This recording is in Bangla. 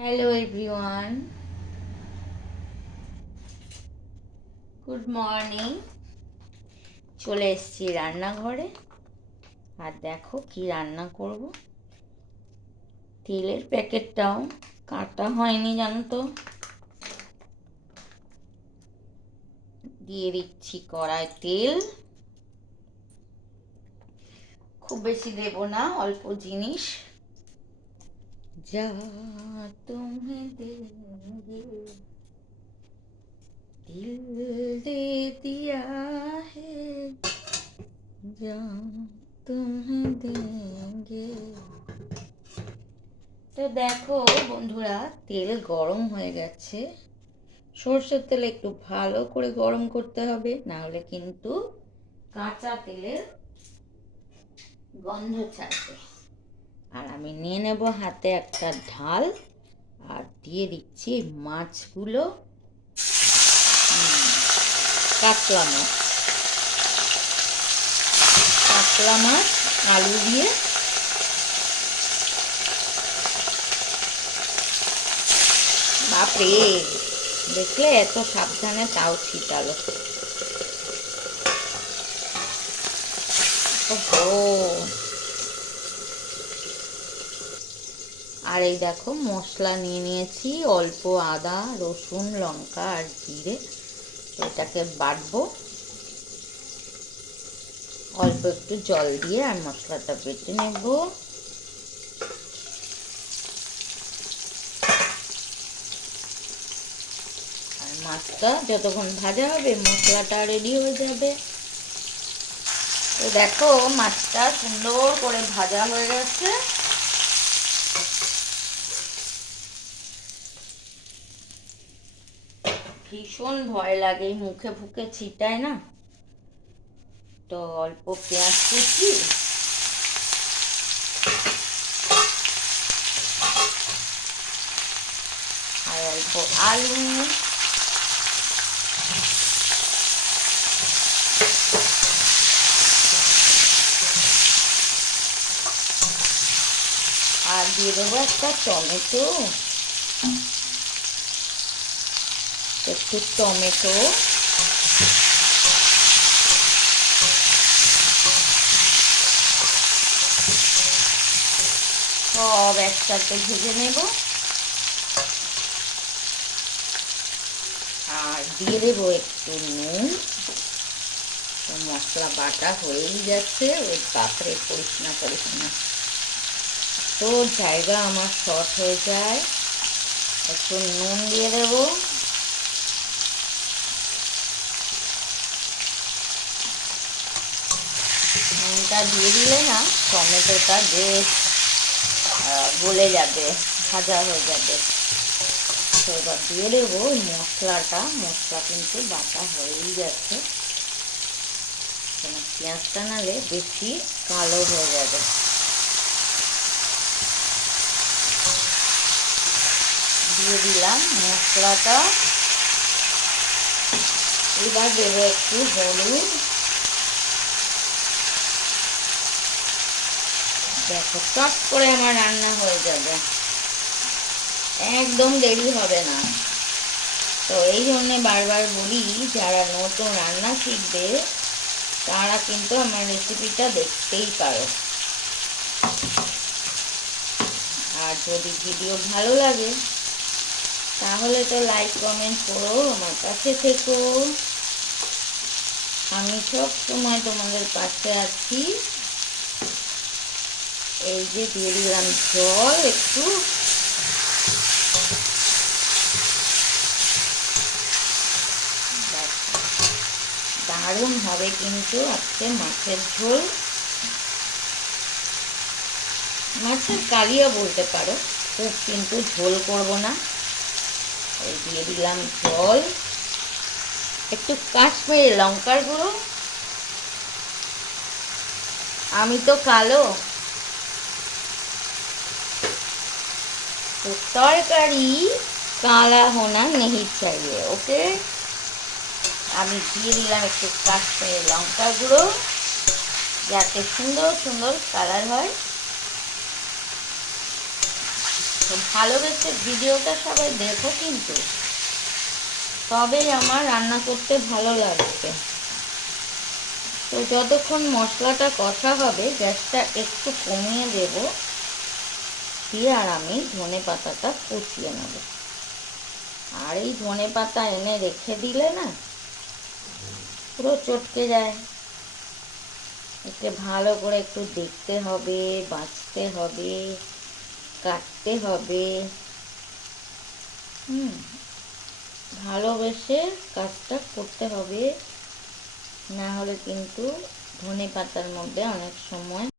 Hello everyone, good morning. চলে এসেছি রান্নাঘরে। আর দেখো কি রান্না করব। তেলের প্যাকেটটাও কাটা হয়নি জানো তো। দিয়ে দিচ্ছি কড়ায় তেল। খুব বেশি দেব না, অল্প জিনিস। যা তুমি দেंगे दिल दे दिया है যা তুমি देंगे। তো দেখো বন্ধুরা, তেল গরম হয়ে গেছে। সর্ষের তেল একটু ভালো করে গরম করতে হবে, না হলে কিন্তু কাঁচা তেলের গন্ধ ছাড়বে। আর আমি নিয়ে নেব হাতে একটা ঢাল, আর দিয়ে দিচ্ছি মাছগুলো। কাতলা মাছ, কাতলা মাছ আলু দিয়ে। বাপরে, দেখলে এত সাবধানে তাও ছিটালো। আর এই দেখো মশলা নিয়ে নিয়েছি, অল্প আদা রসুন লঙ্কা আর জিরে। এটাকে বাটবো অল্প একটু জল দিয়ে, আর মশলাটা বেটে নেব। আর মাছটা যতক্ষণ ভাজা হবে মশলাটা রেডি হয়ে যাবে। তো দেখো মাছটা সুন্দর করে ভাজা হয়ে গেছে। ভীষণ ভয় লাগে, মুখে ফুকে ছিটায় না তো। অল্প পেঁয়াজ কুচি, আর অল্প আলু, আর দিয়ে দেবো একটা টমেটো, একটু টমেটো, সব একসাথে ভেজে নেব। আর দিয়ে দেবো একটু নুন। মশলা বাটা হয়েই যাচ্ছে, ওই পাত্রে করিস না তো জায়গা আমার শর্ট হয়ে যায়। একটু নুন দিয়ে দেব। নুনটা দিয়ে দিলে না টমেটোটা বেশ গলে যাবে, ভাজা হয়ে যাবে। তো এবার দিয়ে দেবো মশলাটা। মশলা কিন্তু বাটা হয়েই যাচ্ছে, পেঁয়াজটা নালে বেশি কালো হয়ে যাবে। দিয়ে দিলাম মশলাটা। এবার দেবো একটু হলুদ। দেখো চট করে আমার রান্না হয়ে যাবে, একদম দেরি হবে না। তো এই জন্য বারবার বলি, যারা নতুন রান্না শিখবে তারা কিন্তু আমার রেসিপিটা দেখতেই পারো। আর যদি ভিডিও ভালো লাগে তাহলে তো লাইক কমেন্ট করো, আমার পাশে থেকো। আমি সব সময় তোমাদের পাশে আছি। এই যে দিয়ে দিলাম জল একটু। দারুণ হবে কিন্তু আজকে মাছের ঝোল, মাছের কালিয়া বলতে পারো। খুব কিন্তু ঝোল করব না। এই দিয়ে দিলাম জল, একটু কাশ্মীরি লঙ্কার গুঁড়ো। আমি তো কালো, তো তরকারি কালা হোনা নেই চাইয়ে। ওকে, আমি দিয়ে দিলাম একটু কাশ্মীরি লঙ্কার গুঁড়ো, যাতে সুন্দর সুন্দর কালার হয়। তো ভালোবেসে ভিডিওটা সবাই দেখো কিন্তু, তবেই আমার রান্না করতে ভালো লাগবে। তো যতক্ষণ মশলাটা কষা হবে গ্যাসটা একটু কমিয়ে দেব, দিয়ে আর আমি ধনে পাতাটা কুচিয়ে নেব। আর এই ধনে পাতা এনে রেখে দিলে না পুরো চটকে যায়। একে ভালো করে একটু দেখতে হবে, বাছতে হবে, কাটতে হবে। ভালোবেসে কাজটা করতে হবে, না হলে কিন্তু ধনে পাতার মধ্যে অনেক সময়